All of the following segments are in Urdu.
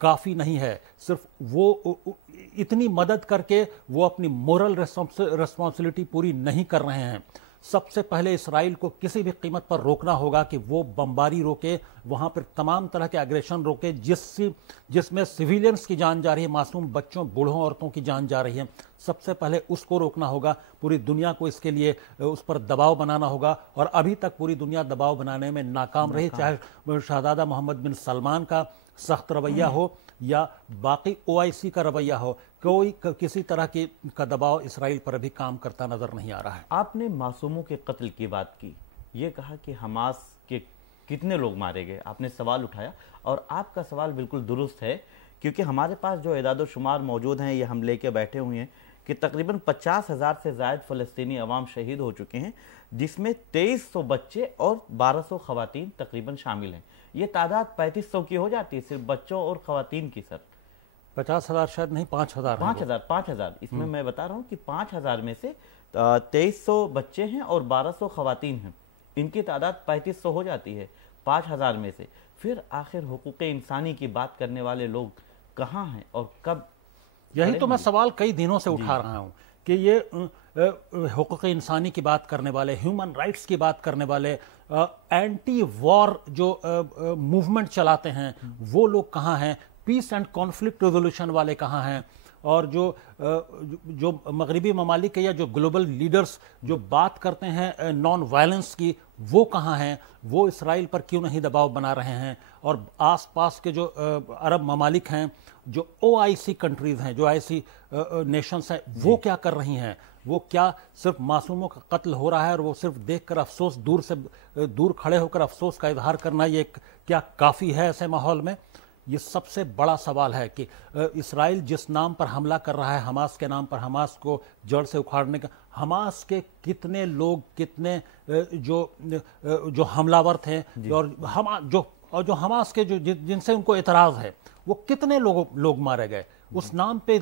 کافی نہیں ہے. صرف وہ اتنی مدد کر کے وہ اپنی مورل ریسپانسبلٹی پوری نہیں کر رہے ہیں. سب سے پہلے اسرائیل کو کسی بھی قیمت پر روکنا ہوگا کہ وہ بمباری روکے, وہاں پر تمام طرح کے اگریشن روکے جس میں سویلینز کی جان جا رہی ہے, معصوم بچوں, بوڑھوں, عورتوں کی جان جا رہی ہے. سب سے پہلے اس کو روکنا ہوگا. پوری دنیا کو اس کے لیے اس پر دباؤ بنانا ہوگا, اور ابھی تک پوری دنیا دباؤ بنانے میں ناکام رہی, چاہے شہزادہ محمد بن سلمان کا سخت رویہ ہو یا باقی OIC کا رویہ ہو. کوئی کسی طرح کا دباؤ اسرائیل پر ابھی کام کرتا نظر نہیں آ رہا ہے. آپ نے معصوموں کے قتل کی بات کی, یہ کہا کہ حماس کے کتنے لوگ مارے گئے, آپ نے سوال اٹھایا, اور آپ کا سوال بالکل درست ہے, کیونکہ ہمارے پاس جو اعداد و شمار موجود ہیں یہ ہم لے کے بیٹھے ہوئے ہیں کہ تقریباً 50,000 سے زائد فلسطینی عوام شہید ہو چکے ہیں, جس میں 2300 بچے اور 1200 خواتین تقریباً شامل ہیں. یہ تعداد 3500 کی ہو جاتی ہے صرف بچوں اور خواتین کی. سر 50,000 شاید نہیں, 5,000. اس میں میں بتا رہا ہوں کہ 5,000 میں سے 2300 بچے ہیں اور 1200 خواتین ہیں, ان کی تعداد 3500 ہو جاتی ہے 5,000 میں سے. پھر آخر حقوق انسانی کی بات کرنے والے لوگ کہاں ہیں اور کب؟ یہی تو میں سوال کئی دنوں سے اٹھا رہا ہوں کہ یہ حقوق انسانی کی بات کرنے والے, ہیومن رائٹس کی بات کرنے والے, اینٹی وار جو موومنٹ چلاتے ہیں وہ لوگ کہاں ہیں؟ پیس اینڈ کانفلکٹ ریزولوشن والے کہاں ہیں؟ اور جو مغربی ممالک کے یا جو گلوبل لیڈرز جو بات کرتے ہیں نان وائلنس کی, وہ کہاں ہیں؟ وہ اسرائیل پر کیوں نہیں دباؤ بنا رہے ہیں؟ اور آس پاس کے جو عرب ممالک ہیں, جو OIC کنٹریز ہیں, جو ایسی نیشنز ہیں, وہ کیا کر رہی ہیں؟ وہ کیا صرف معصوموں کا قتل ہو رہا ہے اور وہ صرف دیکھ کر افسوس, دور کھڑے ہو کر افسوس کا اظہار کرنا یہ کیا کافی ہے ایسے ماحول میں؟ یہ سب سے بڑا سوال ہے کہ اسرائیل جس نام پر حملہ کر رہا ہے, حماس کے نام پر, حماس کو جڑ سے اکھاڑنے کا, حماس کے کتنے لوگ, کتنے جو حملہ ور تھے اور جو حماس کے جن سے ان کو اعتراض ہے, وہ کتنے لوگ مارے گئے اس نام پہ؟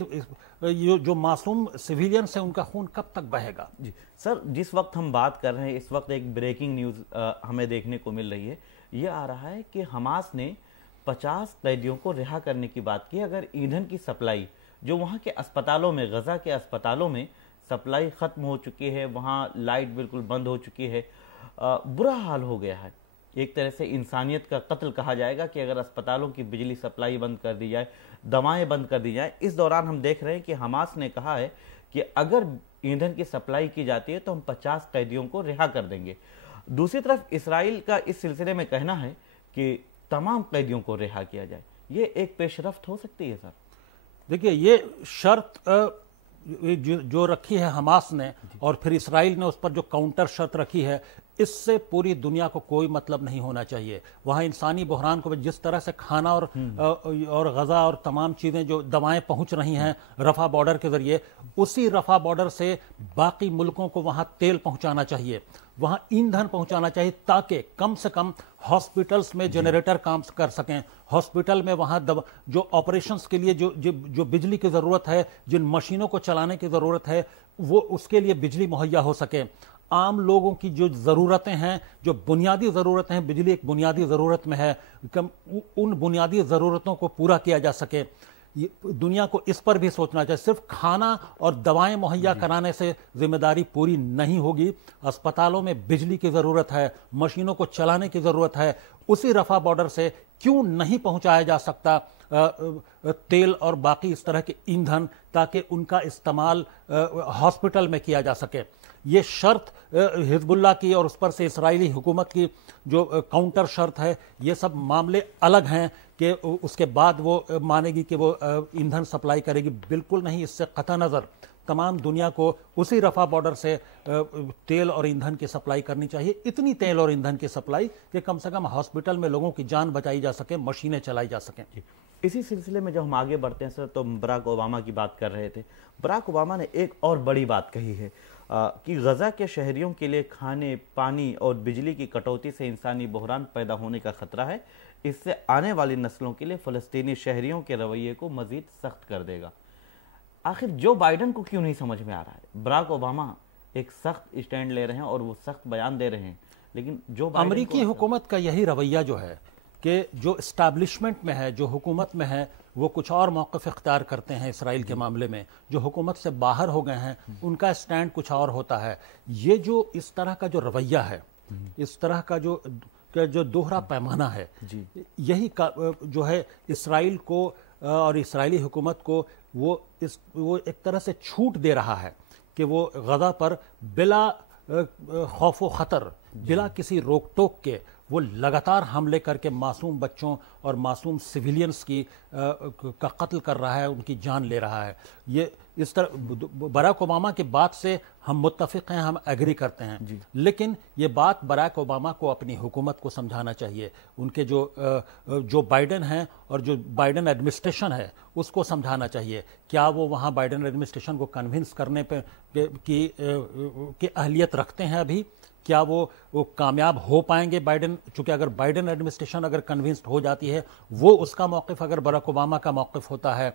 جو معصوم سویلینز ہیں ان کا خون کب تک بہے گا؟ جی سر, جس وقت ہم بات کر رہے ہیں اس وقت ایک بریکنگ نیوز ہمیں دیکھنے کو مل رہی ہے. یہ آ رہا ہے کہ حماس نے 50 قیدیوں کو رہا کرنے کی بات کی. اگر ایندھن کی سپلائی جو وہاں کے اسپتالوں میں, غزہ کے اسپتالوں میں سپلائی ختم ہو چکی ہے, وہاں لائٹ بالکل بند ہو چکی ہے, برا حال ہو گیا ہے. ایک طرح سے انسانیت کا قتل کہا جائے گا کہ اگر اسپتالوں کی بجلی سپلائی بند کر دی جائے, دوائیں بند کر دی جائیں. اس دوران ہم دیکھ رہے ہیں کہ حماس نے کہا ہے کہ اگر ایندھن کی سپلائی کی جاتی ہے تو ہم 50 قیدیوں کو رہا کر دیں گے. دوسری طرف اسرائیل کا اس سلسلے میں کہنا ہے کہ تمام قیدیوں کو رہا کیا جائے. یہ ایک پیش رفت ہو سکتی ہے سر؟ دیکھیے, یہ شرط جو رکھی ہے حماس نے, اور پھر اسرائیل نے اس پر جو کاؤنٹر شرط رکھی ہے, اس سے پوری دنیا کو کوئی مطلب نہیں ہونا چاہیے. وہاں انسانی بحران کو جس طرح سے کھانا اور غذا اور تمام چیزیں جو دوائیں پہنچ رہی ہیں رفح بارڈر کے ذریعے, اسی رفح بارڈر سے باقی ملکوں کو وہاں تیل پہنچانا چاہیے, وہاں ایندھن پہنچانا چاہیے, تاکہ کم سے کم ہاسپٹلز میں جنریٹر کام کر سکیں. ہاسپٹل میں وہاں جو آپریشنز کے لیے جو بجلی کی ضرورت ہے, جن مشینوں کو چلانے کی ضرورت ہے, وہ اس کے لیے بجلی مہیا ہو سکے. عام لوگوں کی جو ضرورتیں ہیں, جو بنیادی ضرورتیں ہیں, بجلی ایک بنیادی ضرورت میں ہے, ان بنیادی ضرورتوں کو پورا کیا جا سکے. دنیا کو اس پر بھی سوچنا چاہیے. صرف کھانا اور دوائیں مہیا کرانے سے ذمہ داری پوری نہیں ہوگی. اسپتالوں میں بجلی کی ضرورت ہے, مشینوں کو چلانے کی ضرورت ہے. اسی رفح بارڈر سے کیوں نہیں پہنچایا جا سکتا تیل اور باقی اس طرح کے ایندھن, تاکہ ان کا استعمال ہاسپٹل میں کیا جا سکے. یہ شرط حزب اللہ کی اور اس پر سے اسرائیلی حکومت کی جو کاؤنٹر شرط ہے, یہ سب معاملے الگ ہیں کہ اس کے بعد وہ مانے گی کہ وہ ایندھن سپلائی کرے گی. بالکل نہیں. اس سے قطع نظر تمام دنیا کو اسی رفح بارڈر سے تیل اور ایندھن کی سپلائی کرنی چاہیے. اتنی تیل اور ایندھن کی سپلائی کہ کم سے کم ہاسپٹل میں لوگوں کی جان بچائی جا سکے, مشینیں چلائی جا سکیں. اسی سلسلے میں جب ہم آگے بڑھتے ہیں سر, تو براک اوباما کی بات کر رہے تھے. براک اوباما نے ایک اور بڑی بات کہی ہے کہ غزہ کے شہریوں کے لیے کھانے, پانی اور بجلی کی کٹوتی سے انسانی بحران پیدا ہونے کا خطرہ ہے. اس سے آنے والی نسلوں کے لیے فلسطینی شہریوں کے رویے کو مزید سخت کر دے گا. آخر جو بائیڈن کو کیوں نہیں سمجھ میں آ رہا ہے؟ براک اوباما ایک سخت اسٹینڈ لے رہے ہیں اور وہ سخت بیان دے رہے ہیں, لیکن جو امریکی حکومت کا یہی رویہ جو ہے کہ جو اسٹیبلشمنٹ میں ہے, جو حکومت میں ہے, وہ کچھ اور موقف اختیار کرتے ہیں اسرائیل کے معاملے میں، جو حکومت سے باہر ہو گئے ہیں ان کا اسٹینڈ کچھ اور ہوتا ہے۔ یہ جو اس طرح کا جو رویہ ہے، اس طرح کا جو دوہرا پیمانہ ہے، یہی جو ہے اسرائیل کو اور اسرائیلی حکومت کو وہ ایک طرح سے چھوٹ دے رہا ہے کہ وہ غزہ پر بلا خوف و خطر، بلا کسی روک ٹوک کے وہ لگاتار حملے کر کے معصوم بچوں اور معصوم سویلینز کا قتل کر رہا ہے، ان کی جان لے رہا ہے۔ یہ اس طرح براک اوباما کی بات سے ہم متفق ہیں، ہم ایگری کرتے ہیں، لیکن یہ بات براک اوباما کو اپنی حکومت کو سمجھانا چاہیے، ان کے جو بائیڈن ہیں اور جو بائیڈن ایڈمنسٹریشن ہے اس کو سمجھانا چاہیے۔ کیا وہ وہاں بائیڈن ایڈمنسٹریشن کو کنونس کرنے پہ کی اہلیت رکھتے ہیں ابھی؟ کیا وہ کامیاب ہو پائیں گے بائیڈن؟ چونکہ اگر بائیڈن ایڈمنسٹریشن اگر کنونسڈ ہو جاتی ہے، وہ اس کا موقف اگر براک اوباما کا موقف ہوتا ہے،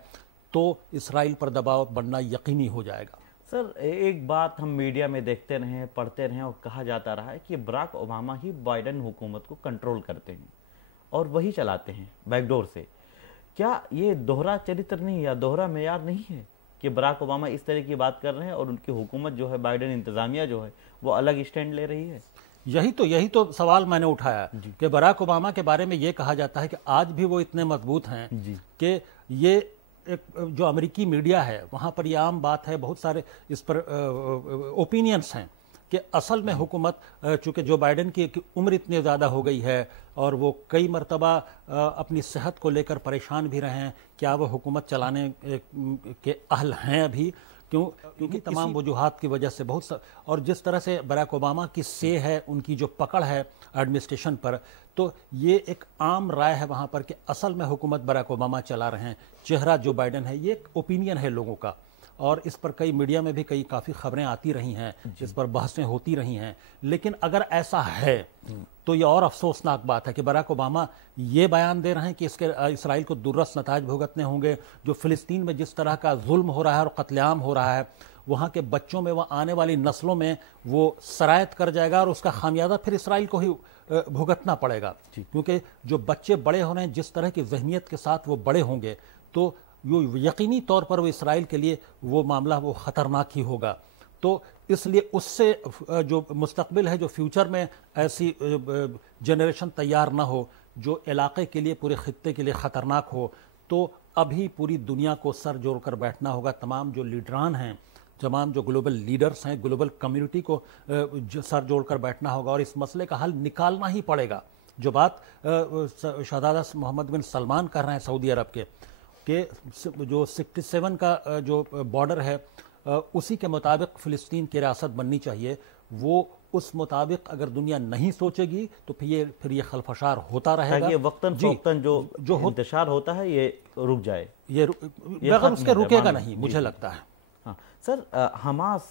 تو اسرائیل پر دباؤ بڑھنا یقینی ہو جائے گا۔ سر ایک بات ہم میڈیا میں دیکھتے رہے، پڑھتے رہے اور کہا جاتا رہا ہے کہ براک اوباما ہی بائیڈن حکومت کو کنٹرول کرتے ہیں اور وہی چلاتے ہیں بیک ڈور سے۔ کیا یہ دوہرا چرتر نہیں یا دوہرا معیار نہیں ہے کہ براک اوباما اس طرح کی بات کر رہے ہیں اور ان کی حکومت جو ہے، بائیڈن انتظامیہ جو ہے، وہ الگ اسٹینڈ لے رہی ہے؟ یہی تو سوال میں نے اٹھایا کہ براک اوباما کے بارے میں یہ کہا جاتا ہے کہ آج بھی وہ اتنے مضبوط ہیں کہ یہ جو امریکی میڈیا ہے وہاں پر یہ عام بات ہے، بہت سارے اس پر اوپینینس ہیں کہ اصل میں حکومت، چونکہ جو بائیڈن کی عمر اتنی زیادہ ہو گئی ہے اور وہ کئی مرتبہ اپنی صحت کو لے کر پریشان بھی رہے ہیں، کیا وہ حکومت چلانے کے اہل ہیں ابھی؟ کیونکہ تمام وجوہات کی وجہ سے اور جس طرح سے براک اوباما کی سے ہے، ان کی جو پکڑ ہے ایڈمنسٹریشن پر، تو یہ ایک عام رائے ہے وہاں پر کہ اصل میں حکومت براک اوباما چلا رہے ہیں، چہرہ جو بائیڈن ہے۔ یہ ایک اوپینین ہے لوگوں کا، اور اس پر کئی میڈیا میں بھی کافی خبریں آتی رہی ہیں، اس پر بحثیں ہوتی رہی ہیں۔ لیکن اگر ایسا ہے تو یہ اور افسوسناک بات ہے کہ براک اوباما یہ بیان دے رہے ہیں کہ اسرائیل کو درست نتائج بھگتنے ہوں گے۔ جو فلسطین میں جس طرح کا ظلم ہو رہا ہے اور قتل عام ہو رہا ہے، وہاں کے بچوں میں، وہ آنے والی نسلوں میں وہ سرایت کر جائے گا، اور اس کا خامیازہ پھر اسرائیل کو ہی بھگتنا پڑے گا، کیونکہ جو بچے بڑے ہو رہے ہیں، جس طرح کی ذہنیت کے ساتھ وہ بڑے ہوں گے، تو یقینی طور پر وہ اسرائیل کے لیے وہ معاملہ وہ خطرناک ہی ہوگا۔ تو اس لیے اس سے جو مستقبل ہے، جو فیوچر میں ایسی جنریشن تیار نہ ہو جو علاقے کے لیے، پورے خطے کے لیے خطرناک ہو، تو ابھی پوری دنیا کو سر جوڑ کر بیٹھنا ہوگا۔ تمام جو لیڈران ہیں، تمام جو گلوبل لیڈرز ہیں، گلوبل کمیونٹی کو سر جوڑ کر بیٹھنا ہوگا اور اس مسئلے کا حل نکالنا ہی پڑے گا۔ جو بات شہزادہ محمد بن سلمان کر رہے ہیں سعودی عرب کے، کہ جو 67 کا جو بارڈر ہے اسی کے مطابق فلسطین کی ریاست بننی چاہیے، وہ اس مطابق اگر دنیا نہیں سوچے گی تو پھر یہ خلفشار ہوتا رہے گا۔ یہ وقتاً فوقتاً جو انتشار ہوتا ہے یہ رک جائے، یہ بغیر اس کے رکے گا نہیں، مجھے لگتا ہے۔ ہاں سر، حماس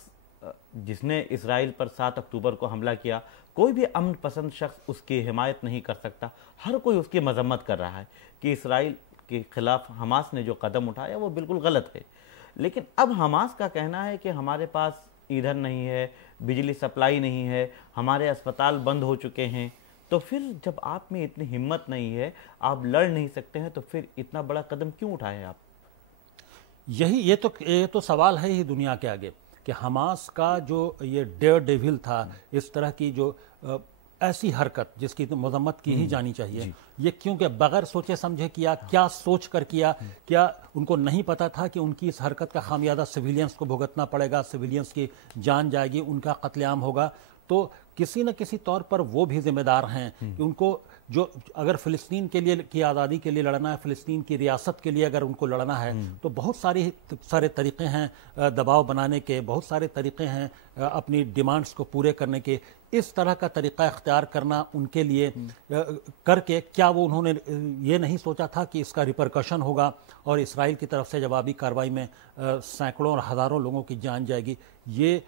جس نے اسرائیل پر 7 اکتوبر کو حملہ کیا، کوئی بھی امن پسند شخص اس کی حمایت نہیں کر سکتا، ہر کوئی اس کی مذمت کر رہا ہے کہ اسرائیل کے خلاف حماس نے جو قدم اٹھایا وہ بالکل غلط ہے۔ لیکن اب حماس کا کہنا ہے کہ ہمارے پاس ایندھن نہیں ہے، بجلی سپلائی نہیں ہے، ہمارے اسپتال بند ہو چکے ہیں، تو پھر جب آپ میں اتنی ہمت نہیں ہے، آپ لڑ نہیں سکتے ہیں، تو پھر اتنا بڑا قدم کیوں اٹھائے آپ؟ یہ تو سوال ہے ہی دنیا کے آگے کہ حماس کا جو یہ ڈیئر ڈیول تھا، اس طرح کی جو ایسی حرکت جس کی مذمت کی ہی جانی چاہیے، یہ کیونکہ بغیر سوچے سمجھے کیا، کیا سوچ کر کیا؟ کیا ان کو نہیں پتا تھا کہ ان کی اس حرکت کا خامیازہ سویلینز کو بھگتنا پڑے گا، سویلینز کی جان جائے گی، ان کا قتل عام ہوگا؟ تو کسی نہ کسی طور پر وہ بھی ذمہ دار ہیں کہ ان کو جو اگر فلسطین کے لیے کی آزادی کے لیے لڑنا ہے، فلسطین کی ریاست کے لیے اگر ان کو لڑنا ہے، تو بہت سارے طریقے ہیں دباؤ بنانے کے، بہت سارے طریقے ہیں اپنی ڈیمانڈز کو پورے کرنے کے۔ اس طرح کا طریقہ اختیار کرنا ان کے لیے کر کے کیا وہ انہوں نے یہ نہیں سوچا تھا کہ اس کا ریپرکشن ہوگا اور اسرائیل کی طرف سے جوابی کارروائی میں سینکڑوں اور ہزاروں لوگوں کی جان جائے گی؟ یہ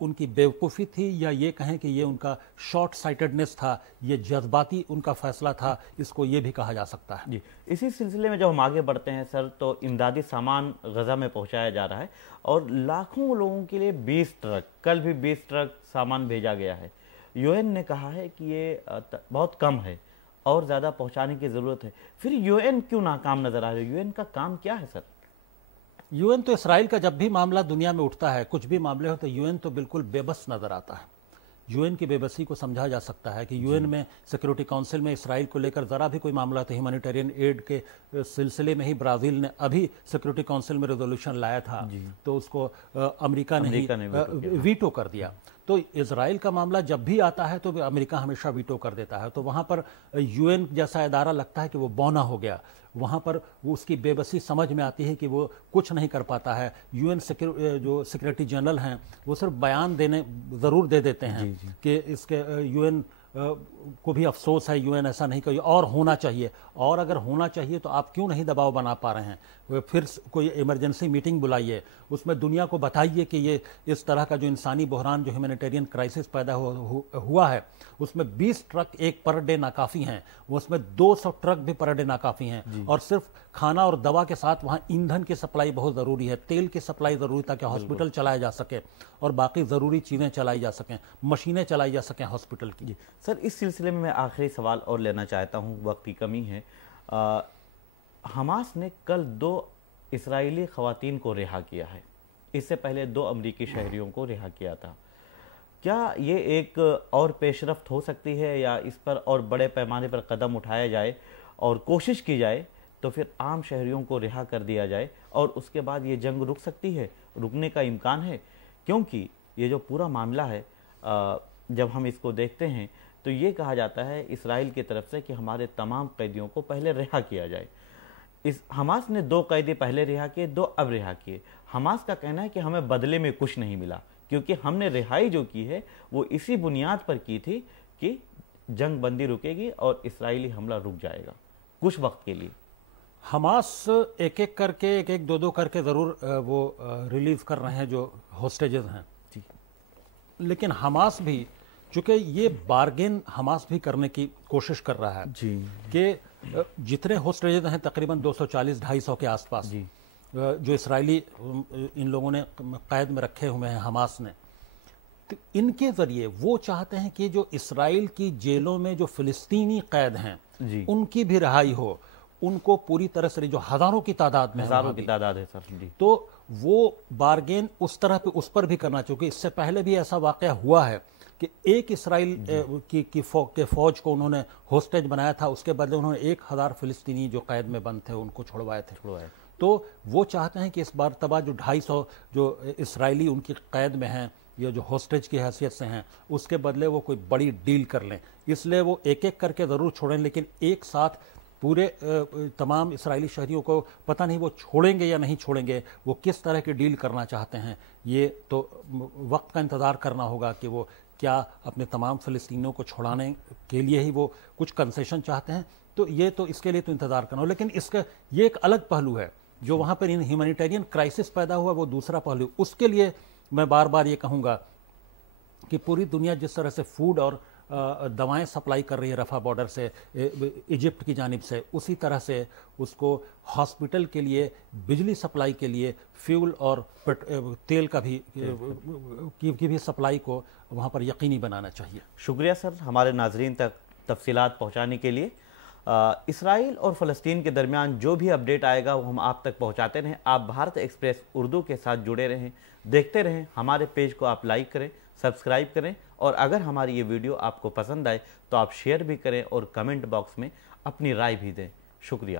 ان کی بیوقوفی تھی، یا یہ کہیں کہ یہ ان کا شارٹ سائٹڈنس تھا، یہ جذباتی ان کا فیصلہ تھا، اس کو یہ بھی کہا جا سکتا ہے۔ جی، اسی سلسلے میں جب ہم آگے بڑھتے ہیں سر، تو امدادی سامان غزہ میں پہنچایا جا رہا ہے اور لاکھوں لوگوں کے لیے 20 ٹرک، کل بھی 20 ٹرک سامان بھیجا گیا ہے۔ UN نے کہا ہے کہ یہ بہت کم ہے اور زیادہ پہنچانے کی ضرورت ہے. پھر یو این کیوں ناکام نظر آ رہا ہے؟ یو این کا کام کیا ہے سر؟ یو این تو اسرائیل کا جب بھی معاملہ دنیا میں اٹھتا ہے، کچھ بھی معاملے ہو، تو یو این تو بالکل بے بس نظر آتا ہے. یو این کی بے بسی کو سمجھا جا سکتا ہے کہ یو این میں سیکورٹی کونسل میں اسرائیل کو لے کر ذرا بھی کوئی معاملہ تو ہیومینیٹیرین ایڈ کے سلسلے میں ہی برازیل نے ابھی سیکورٹی کونسل میں ریزولوشن لایا تھا، تو اس کو امریکہ نے ویٹو کر دیا. تو اسرائیل کا معاملہ جب بھی آتا ہے تو امریکہ ہمیشہ ویٹو کر دیتا ہے. تو وہاں پر یو این جیسا ادارہ لگتا ہے کہ وہ بونا ہو گیا. وہاں پر اس کی بے بسی سمجھ میں آتی ہے کہ وہ کچھ نہیں کر پاتا ہے. یو این جو سیکریٹری جنرل ہیں وہ صرف بیان ضرور دے دیتے ہیں کہ اس کے یو این کو بھی افسوس ہے، یو این ایسا نہیں کہ اور ہونا چاہیے، اور اگر ہونا چاہیے تو آپ کیوں نہیں دباؤ بنا پا رہے ہیں؟ پھر کوئی ایمرجنسی میٹنگ بلائیے، اس میں دنیا کو بتائیے کہ یہ اس طرح کا جو انسانی بحران، جو ہیومینیٹیرین کرائسس پیدا ہوا ہے، اس میں 20 ٹرک ایک پر ڈے ناکافی ہیں، اس میں 200 ٹرک بھی پر ڈے ناکافی ہیں. اور صرف کھانا اور دوا کے ساتھ وہاں ایندھن کی سپلائی بہت ضروری ہے، تیل کی سپلائی ضروری تاکہ ہاسپٹل چلایا جا سکے اور باقی ضروری چیزیں چلائی جا سکیں، مشینیں چلائی جا سکیں ہاسپٹل کی. سر اس سلسلے میں آخری سوال اور لینا چاہتا ہوں، وقت کی کمی ہے. حماس نے کل 2 اسرائیلی خواتین کو رہا کیا ہے، اس سے پہلے 2 امریکی شہریوں کو رہا کیا تھا. کیا یہ ایک اور پیش رفت ہو سکتی ہے، یا اس پر اور بڑے پیمانے پر قدم اٹھایا جائے اور کوشش کی جائے تو پھر عام شہریوں کو رہا کر دیا جائے اور اس کے بعد یہ جنگ رک سکتی ہے، رکنے کا امکان ہے؟ کیونکہ یہ جو پورا معاملہ ہے، جب ہم اس کو دیکھتے ہیں تو یہ کہا جاتا ہے اسرائیل کی طرف سے کہ ہمارے تمام قیدیوں کو پہلے رہا کیا جائے. حماس نے 2 قیدی پہلے رہا کیے، 2 اب رہا کیے. حماس کا کہنا ہے کہ ہمیں بدلے میں کچھ نہیں ملا، کیونکہ ہم نے رہائی جو کی ہے وہ اسی بنیاد پر کی تھی کہ جنگ بندی رکے گی اور اسرائیلی حملہ رک جائے گا کچھ وقت کے لیے. حماس ایک ایک کر کے، ایک ایک 2 کر کے ضرور وہ ریلیز کر رہے ہیں جو ہوسٹیجز ہیں. لیکن حماس بھی، چونکہ یہ بارگین حماس بھی کرنے کی کوشش کر رہا ہے کہ جتنے ہوسٹیجز ہیں تقریباً 240-250 کے آس پاس جو اسرائیلی ان لوگوں نے قید میں رکھے ہوئے ہیں حماس نے، تو ان کے ذریعے وہ چاہتے ہیں کہ جو اسرائیل کی جیلوں میں جو فلسطینی قید ہیں ان کی بھی رہائی ہو، ان کو پوری طرح سے، جو ہزاروں کی تعداد میں ہے سر. تو وہ بارگین اس طرح پہ اس پر بھی کرنا چاہیے. اس سے پہلے بھی ایسا واقعہ ہوا ہے کہ ایک اسرائیل کی فوج کو انہوں نے ہوسٹیج بنایا تھا، اس کے بدلے انہوں نے 1000 فلسطینی جو قید میں بند تھے ان کو چھڑوائے تھے. تو وہ چاہتے ہیں کہ اس مرتبہ جو 250 جو اسرائیلی ان کی قید میں ہیں یا جو ہوسٹیج کی حیثیت سے ہیں، اس کے بدلے وہ کوئی بڑی ڈیل کر لیں. اس لیے وہ ایک ایک کر کے ضرور چھوڑیں، لیکن ایک ساتھ پورے تمام اسرائیلی شہریوں کو پتہ نہیں وہ چھوڑیں گے یا نہیں چھوڑیں گے، وہ کس طرح کی ڈیل کرنا چاہتے ہیں. یہ تو وقت کا انتظار کرنا ہوگا کہ وہ کیا اپنے تمام فلسطینیوں کو چھوڑانے کے لیے ہی وہ کچھ کنسیشن چاہتے ہیں. تو یہ تو اس کے لیے تو انتظار کرنا ہو. لیکن اس کا یہ ایک الگ پہلو ہے جو وہاں پر ہیومینیٹیرین کرائسس پیدا ہوا، وہ دوسرا پہلو. اس کے لیے میں بار بار یہ کہوں گا کہ پوری دنیا جس طرح سے فوڈ اور دوائیں سپلائی کر رہی ہے رفح بارڈر سے ایجپٹ کی جانب سے، اسی طرح سے اس کو ہاسپٹل کے لیے، بجلی سپلائی کے لیے، فیول اور تیل کا بھی کی بھی سپلائی کو وہاں پر یقینی بنانا چاہیے. شکریہ سر ہمارے ناظرین تک تفصیلات پہنچانے کے لیے. اسرائیل اور فلسطین کے درمیان جو بھی اپڈیٹ آئے گا وہ ہم آپ تک پہنچاتے رہیں. آپ بھارت ایکسپریس اردو کے ساتھ جڑے رہیں، دیکھتے رہیں. ہمارے پیج کو آپ لائک کریں، سبسکرائب کریں، اور اگر ہماری یہ ویڈیو آپ کو پسند آئے تو آپ شیئر بھی کریں اور کمنٹ باکس میں اپنی رائے بھی دیں. شکریہ.